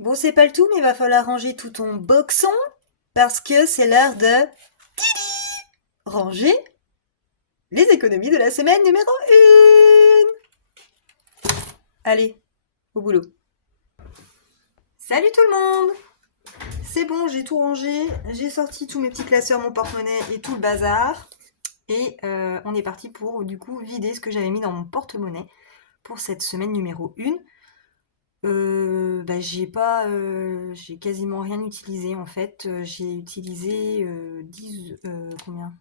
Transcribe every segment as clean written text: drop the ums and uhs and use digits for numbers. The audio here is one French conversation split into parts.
Bon, c'est pas le tout, mais il va falloir ranger tout ton boxon parce que c'est l'heure de ranger les économies de la semaine numéro 1. Allez, au boulot. Salut tout le monde. C'est bon, j'ai tout rangé, j'ai sorti tous mes petits classeurs, mon porte-monnaie et tout le bazar. Et on est parti pour du coup vider ce que j'avais mis dans mon porte-monnaie pour cette semaine numéro 1. J'ai quasiment rien utilisé en fait. J'ai utilisé 10, combien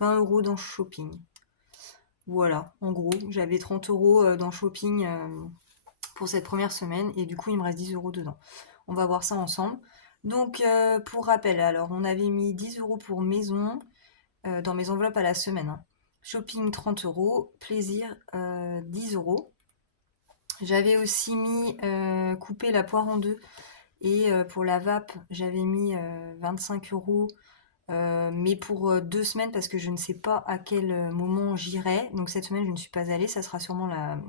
20 € dans shopping. Voilà, en gros, j'avais 30 € dans shopping pour cette première semaine et du coup il me reste 10 € dedans. On va voir ça ensemble. Donc pour rappel, alors on avait mis 10 € pour maison dans mes enveloppes à la semaine, hein. Shopping 30 €, plaisir 10 €. J'avais aussi mis couper la poire en deux. Et pour la vape, j'avais mis 25 €, mais pour 2 semaines parce que je ne sais pas à quel moment j'irai. Donc cette semaine, je ne suis pas allée, ce sera sûrement la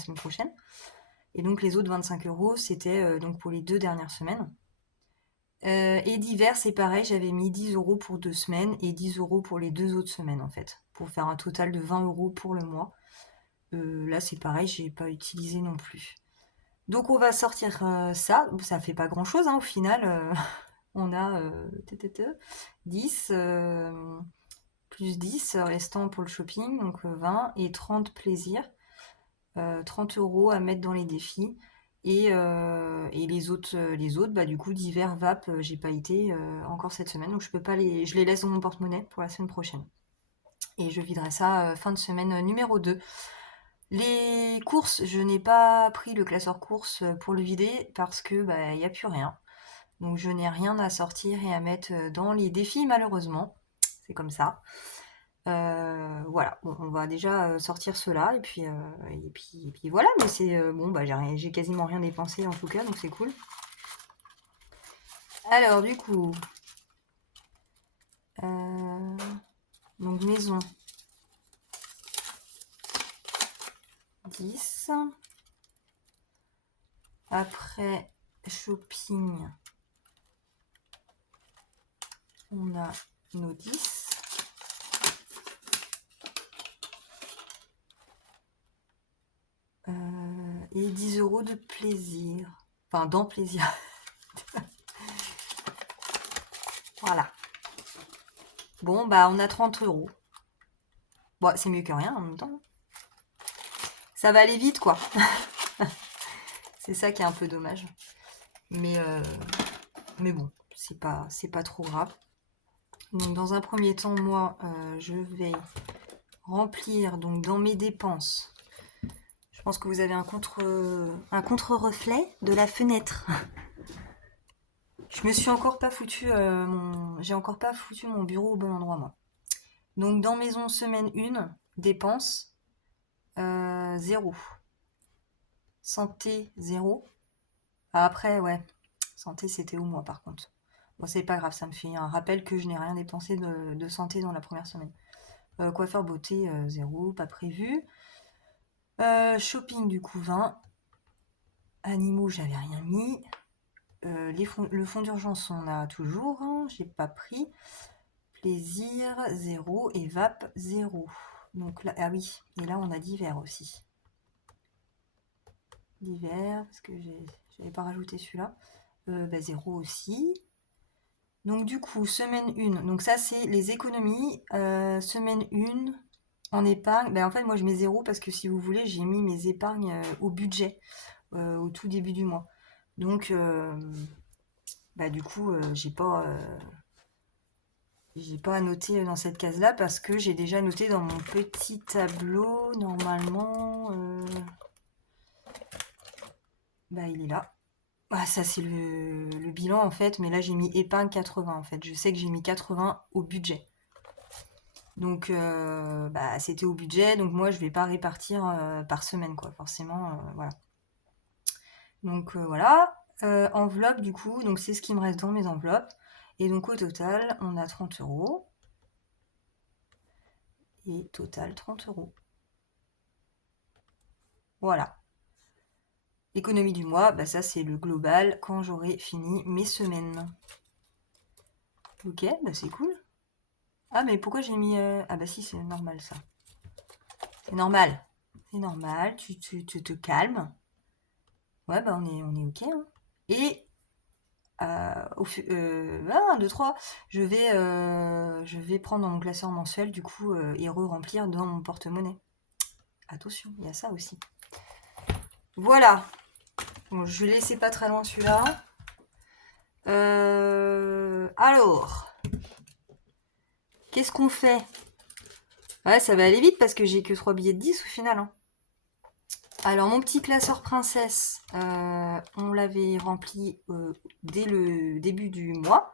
semaine prochaine. Et donc les autres 25 €, c'était donc pour les 2 dernières semaines. Et divers, c'est pareil, j'avais mis 10 € pour 2 semaines et 10 € pour les 2 autres semaines en fait, pour faire un total de 20 € pour le mois. Là, c'est pareil, j'ai pas utilisé non plus. Donc on va sortir ça fait pas grand chose, hein, au final. On a 10 plus 10 restant pour le shopping, donc 20 et 30 plaisirs. 30 € à mettre dans les défis. Et les autres, bah, du coup, divers VAP, j'ai pas été encore cette semaine, donc je peux pas je les laisse dans mon porte-monnaie pour la semaine prochaine. Et je viderai ça fin de semaine numéro 2. Les courses, je n'ai pas pris le classeur courses pour le vider parce que bah, y a plus rien. Donc je n'ai rien à sortir et à mettre dans les défis malheureusement. C'est comme ça. Voilà, bon, on va déjà sortir cela et puis voilà. Mais c'est bon, bah j'ai quasiment rien dépensé en tout cas, donc c'est cool. Alors du coup, donc maison 10. Après shopping, on a nos 10. Et 10 € de plaisir. Enfin, dans plaisir. Voilà. Bon, bah, on a 30 €. Bon, c'est mieux que rien en même temps. Ça va aller vite, quoi. C'est ça qui est un peu dommage. Mais bon, c'est pas trop grave. Donc, dans un premier temps, moi, je vais remplir donc dans mes dépenses. Je pense que vous avez un contre-reflet de la fenêtre. Je me suis encore pas foutu j'ai encore pas foutu mon bureau au bon endroit, moi. Donc dans maison semaine 1, dépenses 0. Santé 0. Après ouais, santé c'était au mois par contre. Bon c'est pas grave, ça me fait un rappel que je n'ai rien dépensé de santé dans la première semaine. Coiffeur beauté 0, pas prévu. Shopping du coup 20. Animaux j'avais rien mis. Le fonds d'urgence on a toujours, hein, j'ai pas pris. Plaisir 0 et vape 0. Donc là, ah oui, et là on a divers aussi. Divers, parce que j'avais pas rajouté celui-là. 0 aussi. Donc du coup, semaine 1, donc ça c'est les économies. Semaine 1, en épargne, en fait moi je mets 0 parce que si vous voulez, j'ai mis mes épargnes au budget, au tout début du mois. Donc du coup, j'ai pas à noter dans cette case-là parce que j'ai déjà noté dans mon petit tableau, normalement, il est là. Ah, ça c'est le bilan en fait, mais là j'ai mis épargne 80 en fait. Je sais que j'ai mis 80 au budget. Donc c'était au budget, donc moi je vais pas répartir par semaine quoi, forcément, voilà. Donc voilà. Enveloppe du coup, donc c'est ce qui me reste dans mes enveloppes. Et donc au total, on a 30 €. Et total 30 €. Voilà. Économie du mois, bah ça c'est le global quand j'aurai fini mes semaines. Ok, bah c'est cool. Ah mais pourquoi j'ai mis... Ah bah si, c'est normal ça. C'est normal. C'est normal, tu te calmes. Ouais, bah on est ok. Hein. Et 1, 2, 3, je vais prendre mon classeur mensuel du coup et re-remplir dans mon porte-monnaie. Attention, il y a ça aussi. Voilà. Bon, je vais laisser pas très loin celui-là. Alors, qu'est-ce qu'on fait? Ouais, ça va aller vite parce que j'ai que 3 billets de 10 au final. Hein. Alors, mon petit classeur princesse, on l'avait rempli dès le début du mois.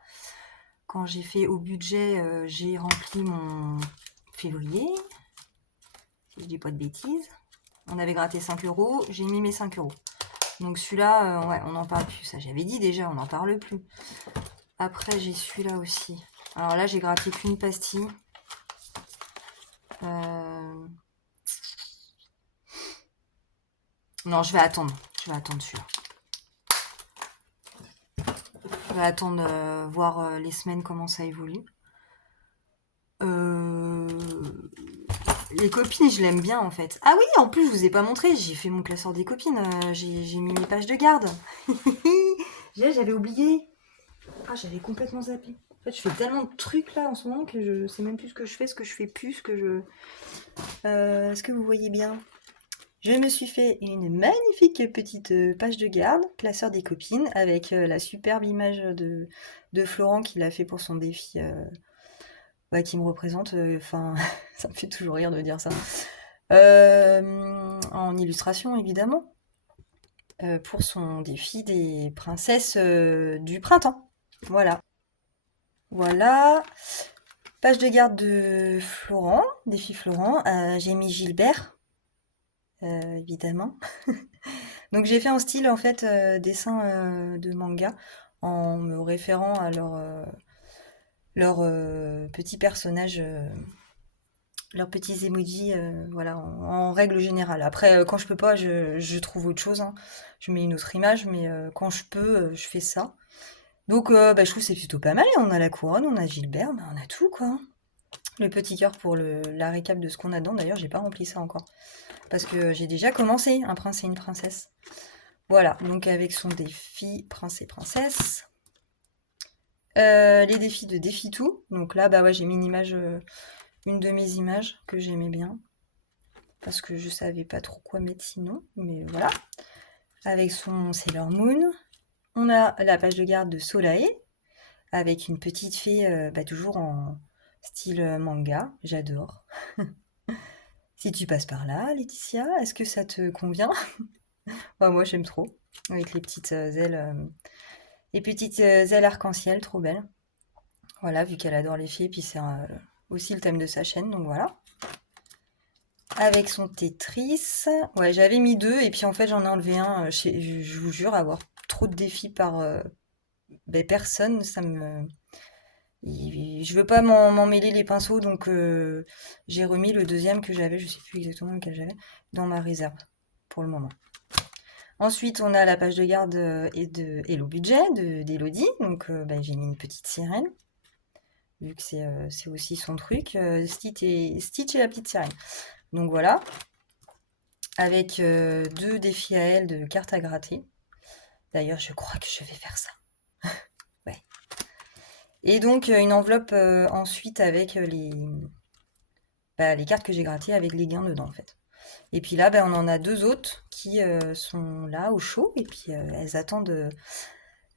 Quand j'ai fait au budget, j'ai rempli mon février, si je dis pas de bêtises. On avait gratté 5 euros, j'ai mis mes 5 euros. Donc celui-là, ouais, on n'en parle plus. Ça, j'avais dit déjà, on n'en parle plus. Après, j'ai celui-là aussi. Alors là, j'ai gratté qu'une pastille. Non, je vais attendre. Je vais attendre celui-là. Je vais attendre voir les semaines comment ça évolue. Les copines, je l'aime bien en fait. Ah oui, en plus, je vous ai pas montré. J'ai fait mon classeur des copines. J'ai mis mes pages de garde. J'avais oublié. Ah, j'avais complètement zappé. En fait, je fais tellement de trucs là en ce moment que je sais même plus ce que je fais, ce que je fais plus, ce que je. Est-ce que vous voyez bien? Je me suis fait une magnifique petite page de garde, classeur des copines, avec la superbe image de Florent qu'il a fait pour son défi, bah, qui me représente. Enfin, ça me fait toujours rire de dire ça. En illustration, évidemment, pour son défi des princesses du printemps. Voilà. Voilà. Page de garde de Florent, défi Florent. J'ai mis Gilbert, évidemment. Donc j'ai fait en style en fait dessin de manga en me référant à leur petits personnages, leurs petits emojis, voilà, en règle générale. Après, quand je peux pas, je trouve autre chose. Hein. Je mets une autre image, mais quand je peux, je fais ça. Donc bah, je trouve que c'est plutôt pas mal. On a la couronne, on a Gilbert, bah, on a tout quoi. Le petit cœur pour la récap de ce qu'on a dedans. D'ailleurs, j'ai pas rempli ça encore. Parce que j'ai déjà commencé un prince et une princesse. Voilà, donc avec son défi prince et princesse. Les défis de défi tout. Donc là, bah ouais, j'ai mis une image, une de mes images que j'aimais bien. Parce que je savais pas trop quoi mettre sinon. Mais voilà. Avec son Sailor Moon. On a la page de garde de Soleil. Avec une petite fée, bah, toujours en style manga. J'adore. Si tu passes par là, Laetitia, est-ce que ça te convient? Bah, moi, j'aime trop. Avec les petites ailes. Les petites ailes arc-en-ciel, trop belles. Voilà, vu qu'elle adore les filles, puis c'est aussi le thème de sa chaîne, donc voilà. Avec son Tetris. Ouais, j'avais mis 2, et puis en fait, j'en ai enlevé un. Je vous jure, avoir trop de défis par ben, personne, ça me. Je veux pas m'en mêler les pinceaux, donc j'ai remis le deuxième que j'avais, je sais plus exactement lequel j'avais, dans ma réserve, pour le moment. Ensuite, on a la page de garde et le budget d'Elodie. Donc, ben, j'ai mis une petite sirène, vu que c'est aussi son truc. Stitch et la petite sirène. Donc voilà. Avec 2 défis à elle de cartes à gratter. D'ailleurs, je crois que je vais faire ça. Ouais. Et donc, une enveloppe ensuite avec les cartes que j'ai grattées avec les gains dedans, en fait. Et puis là, ben, on en a 2 autres qui sont là au chaud. Et puis, elles attendent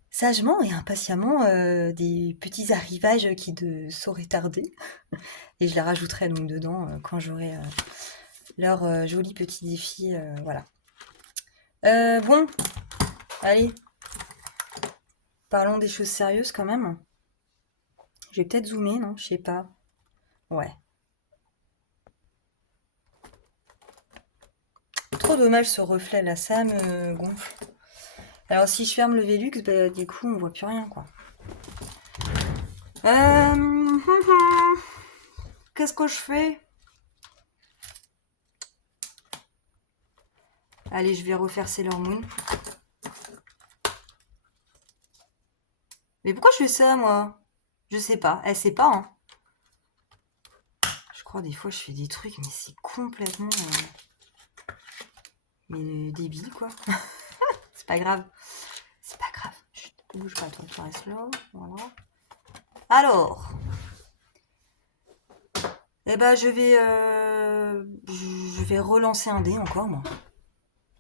sagement et impatiemment des petits arrivages qui sauraient tarder. Et je les rajouterai donc dedans quand j'aurai leur joli petit défi. Voilà. Bon, allez, parlons des choses sérieuses quand même. Je vais peut-être zoomer, non? Je sais pas. Ouais. Trop dommage ce reflet là, ça me gonfle. Alors si je ferme le Velux, bah, du coup on voit plus rien quoi. Qu'est-ce que je fais? Allez, je vais refaire Sailor Moon. Mais pourquoi je fais ça, moi? Je sais pas. Elle sait pas, hein. Je crois des fois je fais des trucs, mais c'est complètement... mais débile, quoi. C'est pas grave. C'est pas grave. Chut, bouge pas, toi, tu restes là. Voilà. Alors... Eh ben, je vais relancer un dé encore, moi.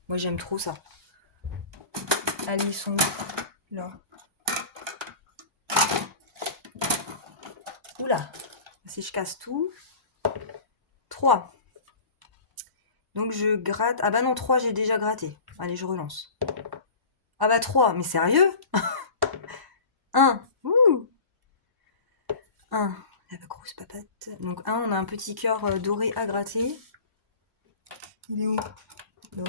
Moi, j'aime trop ça. Allez, ils sont où? Là. Oula. Si je casse tout. 3. Donc, je gratte. Ah bah non, 3, j'ai déjà gratté. Allez, je relance. Ah bah 3, mais sérieux? 1. Ouh. 1. La grosse papate. Donc, 1, on a un petit cœur doré à gratter. Il est où? Là.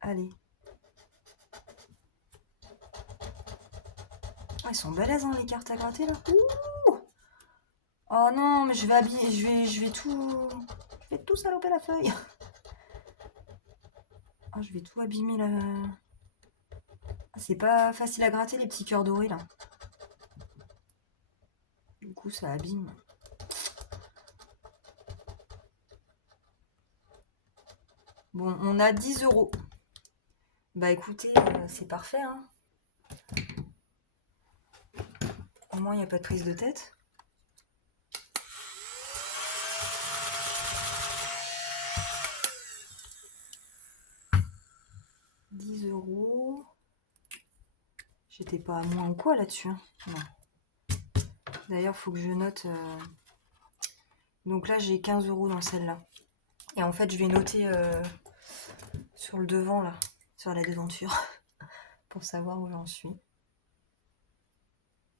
Allez. Ah, ils sont balèzes, hein, les cartes à gratter, là. Ouh. Oh non, mais je vais habiller, je vais tout saloper la feuille. Oh, je vais tout abîmer là. Ah, c'est pas facile à gratter les petits cœurs dorés là. Du coup, ça abîme. Bon, on a 10 euros. Bah écoutez, c'est parfait, hein. Au moins, il n'y a pas de prise de tête. €10. J'étais pas à moins ou quoi là-dessus, hein. Non. D'ailleurs, faut que je note. Donc là, j'ai 15 € dans celle-là. Et en fait, je vais noter sur le devant, là, sur la devanture, pour savoir où j'en suis.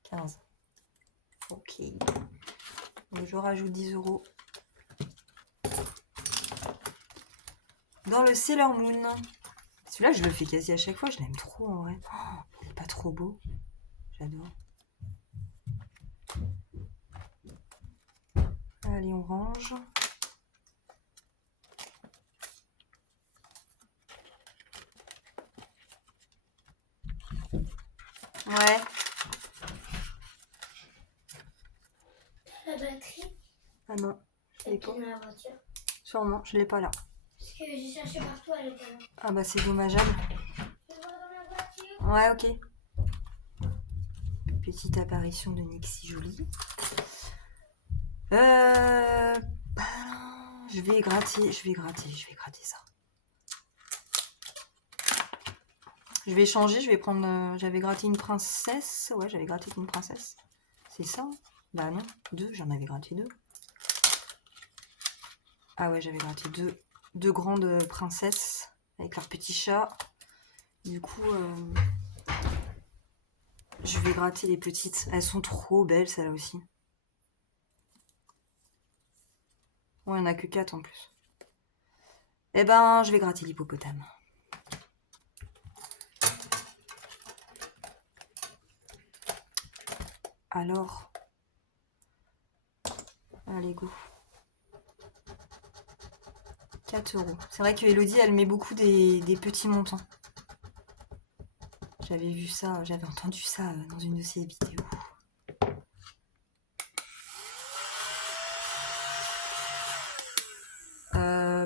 15. Ok. Donc je rajoute 10 € dans le Sailor Moon. Celui-là, je le fais quasi à chaque fois. Je l'aime trop en vrai. Oh, il est pas trop beau. J'adore. Allez, on range. Ouais. La batterie? Ah non. Elle est dans la voiture. Sûrement, je l'ai pas là. Parce que j'ai cherché partout, elle est pas là. Ah bah c'est dommageable. Je vais voir dans la voiture. Ouais, ok. Petite apparition de Nixie Jolie. Je vais gratter ça. Je vais changer, je vais prendre... j'avais gratté une princesse. Ouais, j'avais gratté une princesse. C'est ça? Bah non, 2, j'en avais gratté 2. Ah ouais, j'avais gratté deux grandes princesses avec leurs petits chats. Du coup, je vais gratter les petites. Elles sont trop belles, celles-là aussi. Ouais, il n'y en a que 4 en plus. Eh ben, je vais gratter l'hippopotame. Alors, allez, go. 4 €. C'est vrai que Elodie, elle met beaucoup des petits montants. J'avais vu ça, j'avais entendu ça dans une de ses vidéos.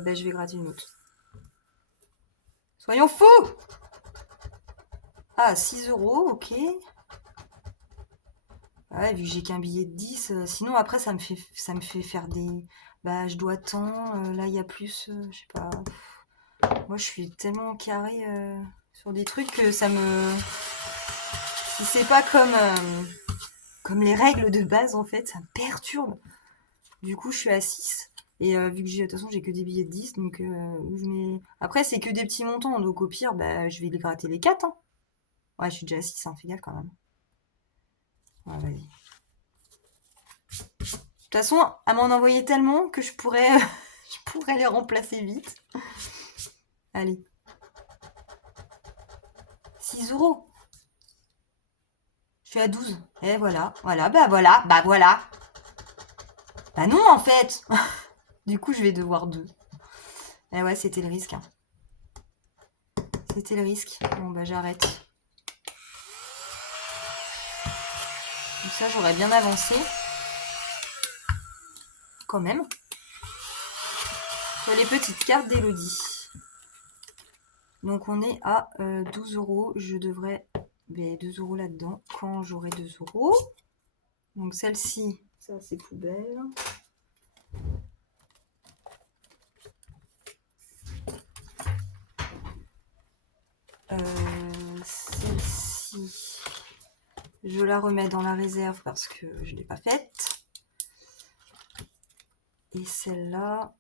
Ben, je vais gratter une autre. Soyons fous! Ah, 6 €, ok. Ouais, vu que j'ai qu'un billet de 10, sinon après ça me fait faire des... Bah je dois tant, là il y a plus, je sais pas. Moi je suis tellement carré sur des trucs que ça me... Si c'est pas comme les règles de base en fait, ça me perturbe. Du coup je suis à 6. Et vu que de toute façon j'ai que des billets de 10, donc où je mets... Après c'est que des petits montants, donc au pire, bah, je vais les gratter les 4. Hein. Ouais, je suis déjà à 6, hein, fais gaffe quand même. Ouais, vas-y. De toute façon, elle m'en envoyait tellement que je pourrais les remplacer vite. Allez. 6 €. Je suis à 12. Et voilà. Voilà, bah voilà, bah voilà. Bah non, en fait. Du coup, je vais devoir 2. Eh ouais, c'était le risque. Hein. C'était le risque. Bon, bah j'arrête. Donc ça, j'aurais bien avancé. Quand même. Sur les petites cartes d'Elodie. Donc on est à 12 euros. Je devrais... 2 euros là-dedans. Quand j'aurai 2 euros. Donc celle-ci, ça c'est poubelle. Celle-ci, je la remets dans la réserve parce que je ne l'ai pas faite. Et celle-là,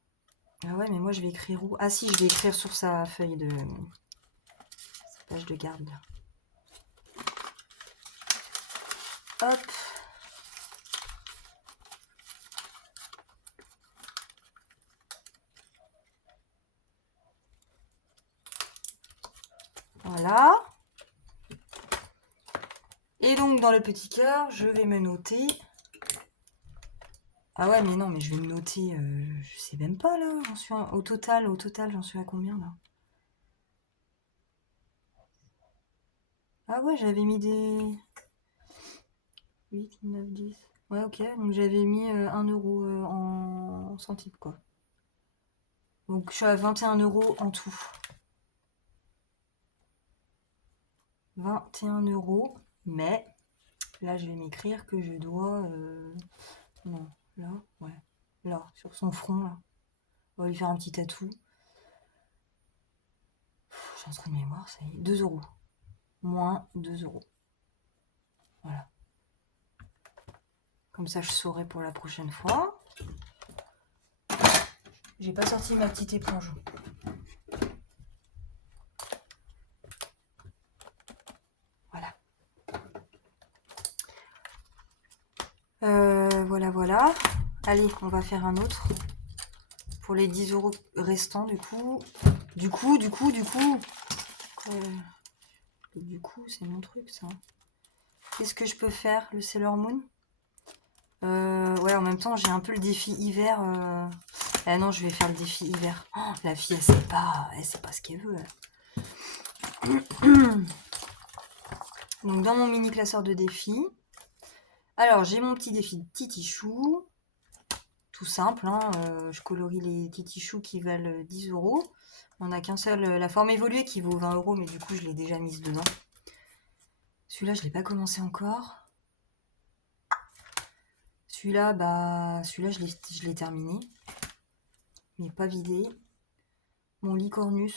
ah ouais, mais moi je vais écrire où? Ah si, je vais écrire sur sa feuille de... sa page de garde. Hop. Voilà. Et donc dans le petit cœur, je vais me noter... Ah ouais, mais non, mais je vais me noter... je sais même pas là, j'en suis au total, j'en suis à combien là? Ah ouais, j'avais mis des... 8, 9, 10. Ouais, ok. Donc j'avais mis 1 euro en centimes, quoi. Donc je suis à 21 euros en tout. 21 euros. Mais là, je vais m'écrire que je dois... non, là, ouais. Là, sur son front, là. On va lui faire un petit tatou. J'ai un trou de mémoire, ça y est. 2 euros. Moins 2 euros. Voilà. Comme ça, je saurai pour la prochaine fois. J'ai pas sorti ma petite éponge. Voilà. Voilà. Allez, on va faire un autre. Pour les 10 euros restants, du coup. Du coup. Du coup, c'est mon truc, ça. Qu'est-ce que je peux faire? Le Sailor Moon? Ouais, en même temps, j'ai un peu le défi hiver. Ah non, je vais faire le défi hiver. Oh, la fille, elle sait pas ce qu'elle veut. Donc, dans mon mini classeur de défis. Alors, j'ai mon petit défi de Titichou. Tout simple, hein. Je colorie les Titichous qui valent 10 euros. On n'a qu'un seul, la forme évoluée qui vaut 20 euros, mais du coup, je l'ai déjà mise dedans. Celui-là, je l'ai pas commencé encore. Celui-là, je l'ai terminé. Mais pas vidé. Mon Licornus.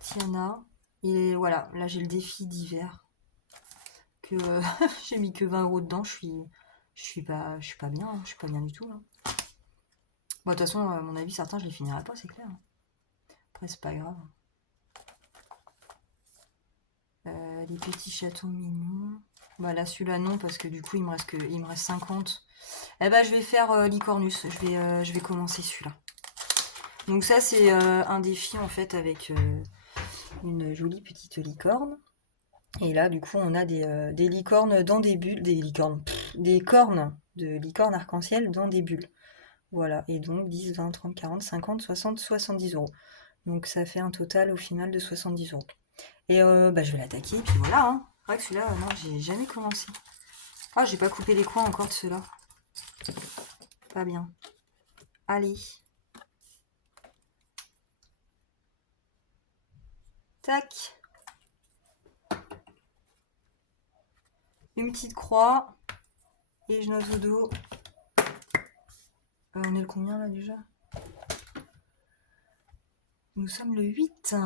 Tiana. Et voilà, là j'ai le défi d'hiver. Que j'ai mis que 20 euros dedans. Je suis pas bien. Hein. Je suis pas bien du tout. Là. Bon, de toute façon, à mon avis, certains, je les finirai pas, c'est clair. Après, c'est pas grave. Les petits châteaux mignons. Bah là, celui-là, non, parce que du coup, il me reste 50. Eh ben, je vais faire Licornus. Je vais commencer celui-là. Donc ça, c'est un défi, en fait, avec une jolie petite licorne. Et là, du coup, on a des licornes dans des bulles. Des cornes de licorne arc-en-ciel dans des bulles. Voilà. Et donc, 10, 20, 30, 40, 50, 60, 70 euros. Donc, ça fait un total, au final, de 70 euros. Et je vais l'attaquer, et puis voilà. Hein. C'est vrai que celui-là, non, j'ai jamais commencé. Ah, j'ai pas coupé les coins encore de ceux-là. Pas bien. Allez. Tac. Une petite croix. Et je note au dos. On est le combien là déjà? Nous sommes le 8.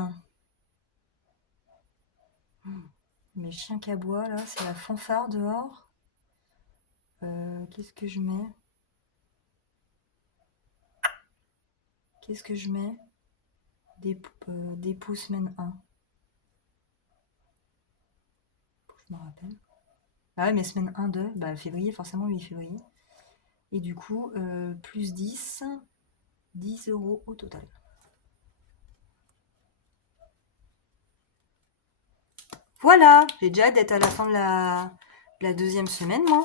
Mes chiens qu'aboient là, c'est la fanfare dehors. Qu'est-ce que je mets? Dépôt semaine 1. Je me rappelle. Ah ouais, mais semaine 1, 2, février, forcément 8 février. Et du coup, plus 10, 10 euros au total. Voilà, j'ai déjà hâte d'être à la fin de la deuxième semaine, moi.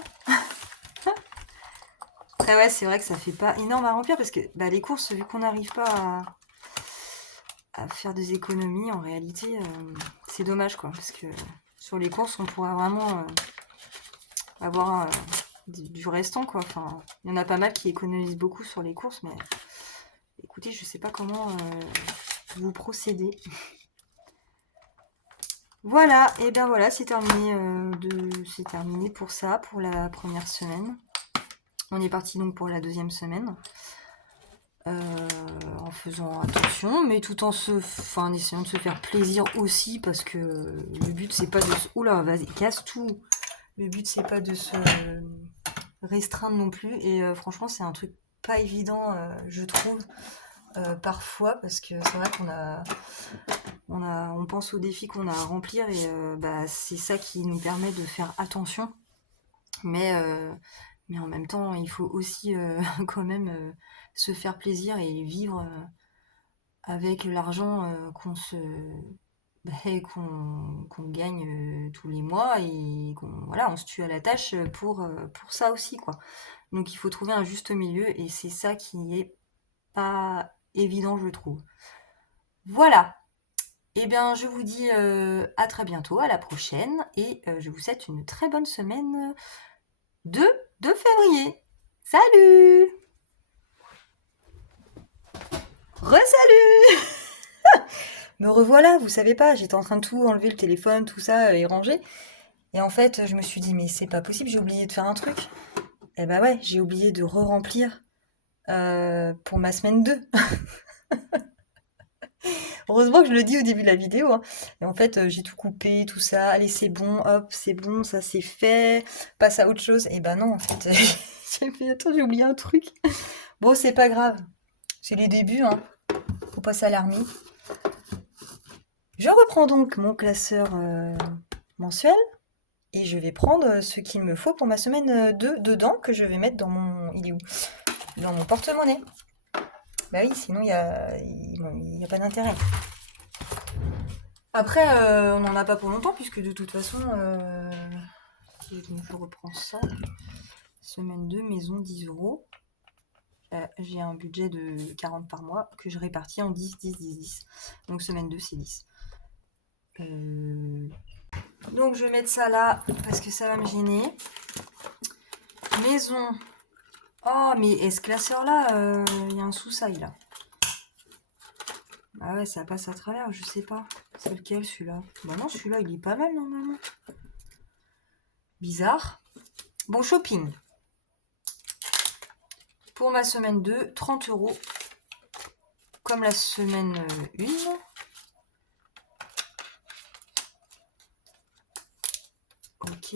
Après, ouais, c'est vrai que ça fait pas énorme à remplir parce que bah, les courses, vu qu'on n'arrive pas à faire des économies, en réalité, c'est dommage, quoi. Parce que sur les courses, on pourrait vraiment avoir du restant, quoi. Enfin, il y en a pas mal qui économisent beaucoup sur les courses, mais écoutez, je sais pas comment vous procédez. Voilà, et bien voilà, c'est terminé, c'est terminé pour ça, pour la première semaine. On est parti donc pour la deuxième semaine. En faisant attention, mais tout en en essayant de se faire plaisir aussi, parce que le but c'est pas de se... Oula, vas-y, casse tout. Le but c'est pas de se restreindre non plus, et franchement c'est un truc pas évident, je trouve, parfois, parce que c'est vrai on pense aux défis qu'on a à remplir, et bah, c'est ça qui nous permet de faire attention, mais en même temps il faut aussi quand même se faire plaisir et vivre avec l'argent bah, qu'on gagne tous les mois, et voilà, on se tue à la tâche pour ça aussi, quoi. Donc il faut trouver un juste milieu, et c'est ça qui est pas évident, je trouve. Voilà. Eh bien, je vous dis à très bientôt, à la prochaine, et je vous souhaite une très bonne semaine de février. Salut! Re-salut! Me revoilà, vous savez pas, j'étais en train de tout enlever, le téléphone, tout ça, et ranger. Et en fait, je me suis dit, mais c'est pas possible, j'ai oublié de faire un truc. Eh bah ouais, j'ai oublié de re-remplir pour ma semaine 2. Heureusement que je le dis au début de la vidéo, hein. Et en fait, j'ai tout coupé, tout ça. Allez, c'est bon, hop, c'est bon, ça c'est fait. Passe à autre chose. Et bah non, en fait, j'ai fait, attends, j'ai oublié un truc. Bon, c'est pas grave. C'est les débuts, hein. Faut pas s'alarmer. Je reprends donc mon classeur mensuel. Et je vais prendre ce qu'il me faut pour ma semaine 2 dedans, que je vais mettre dans mon... Il est où? Dans mon porte-monnaie. Bah oui, sinon il y a pas d'intérêt. Après, on n'en a pas pour longtemps, puisque de toute façon, si je reprends ça, semaine 2, maison, 10 euros. J'ai un budget de 40 par mois que je répartis en 10, 10, 10, 10. Donc semaine 2, c'est 10. Donc je vais mettre ça là, parce que ça va me gêner. Maison. Oh, mais est ce classeur-là, il y a un sous-sail, là. Ah ouais, ça passe à travers, je sais pas. C'est lequel, celui-là? Bah non, celui-là, il est pas mal, normalement. Bizarre. Bon, shopping. Pour ma semaine 2, 30 euros. Comme la semaine 1. Ok.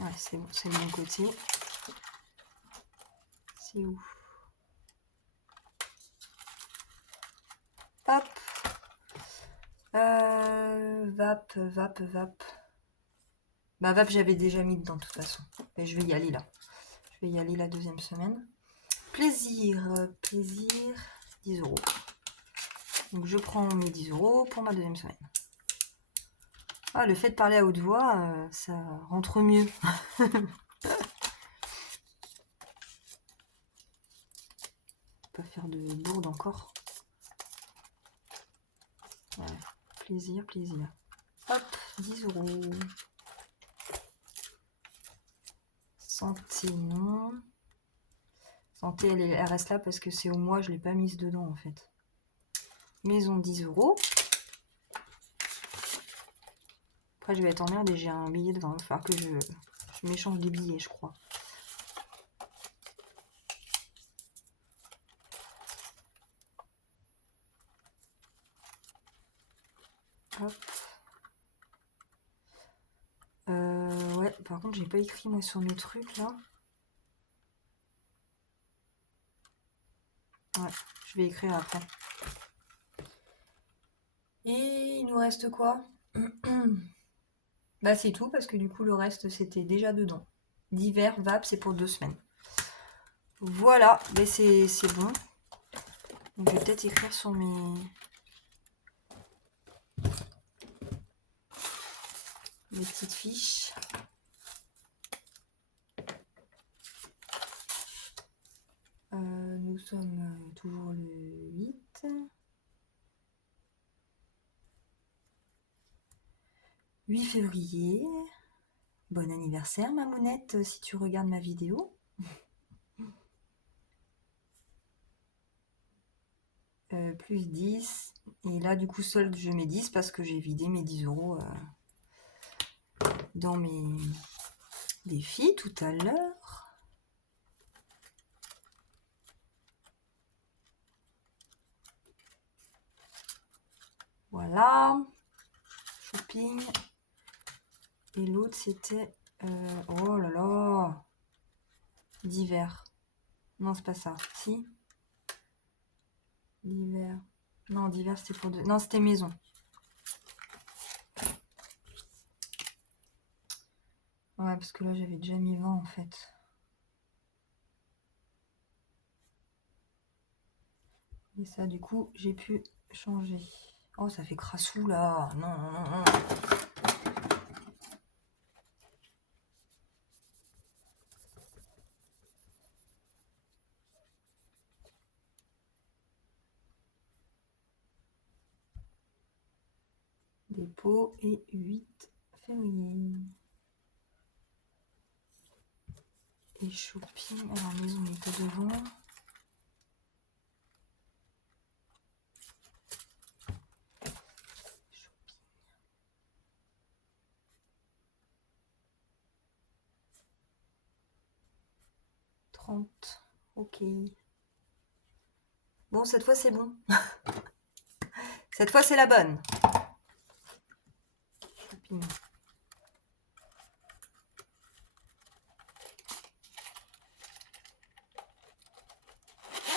Ouais, c'est bon, c'est de mon côté. C'est où? Hop. Vape. Bah, vape, j'avais déjà mis dedans, de toute façon. Et je vais y aller, là. Je vais y aller la deuxième semaine. Plaisir, 10 euros. Donc, je prends mes 10 euros pour ma deuxième semaine. Ah, le fait de parler à haute voix, ça rentre mieux. Pas faire de bourde encore. Ouais. Plaisir. Hop, 10 euros. Santé, non. Santé, elle reste là parce que c'est au mois, je ne l'ai pas mise dedans en fait. Maison, 10 euros. Après, je vais être emmerdée, j'ai un billet de 20. Il va falloir que je m'échange des billets, je crois. Hop. Ouais, par contre, j'ai pas écrit moi sur mes trucs là. Ouais, je vais écrire après. Et il nous reste quoi? Bah c'est tout, parce que du coup le reste c'était déjà dedans. Divers, vape, c'est pour 2 semaines. Voilà, mais c'est bon. Donc, je vais peut-être écrire sur mes... les petites fiches. Nous sommes toujours le 8. 8 février. Bon anniversaire, Mamounette, si tu regardes ma vidéo. Plus 10. Et là, du coup, solde, je mets 10 parce que j'ai vidé mes 10 € dans mes défis tout à l'heure. Voilà. Shopping. Et l'autre, c'était... oh là là. Divers. Non, c'est pas ça. Si. Divers. Non, divers, c'était pour deux. Non, c'était maison. Ouais, parce que là, j'avais déjà mis 20 en fait. Et ça, du coup, j'ai pu changer. Oh, ça fait crassou, là. Non, non, non, non. Dépôt et 8 février. Et shopping. Alors, maison, il était devant. Shopping. 30. Ok. Bon, cette fois, c'est bon. Cette fois, c'est la bonne. Shopping.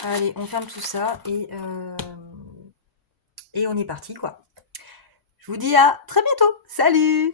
Allez, on ferme tout ça et on est parti, quoi. Je vous dis à très bientôt. Salut!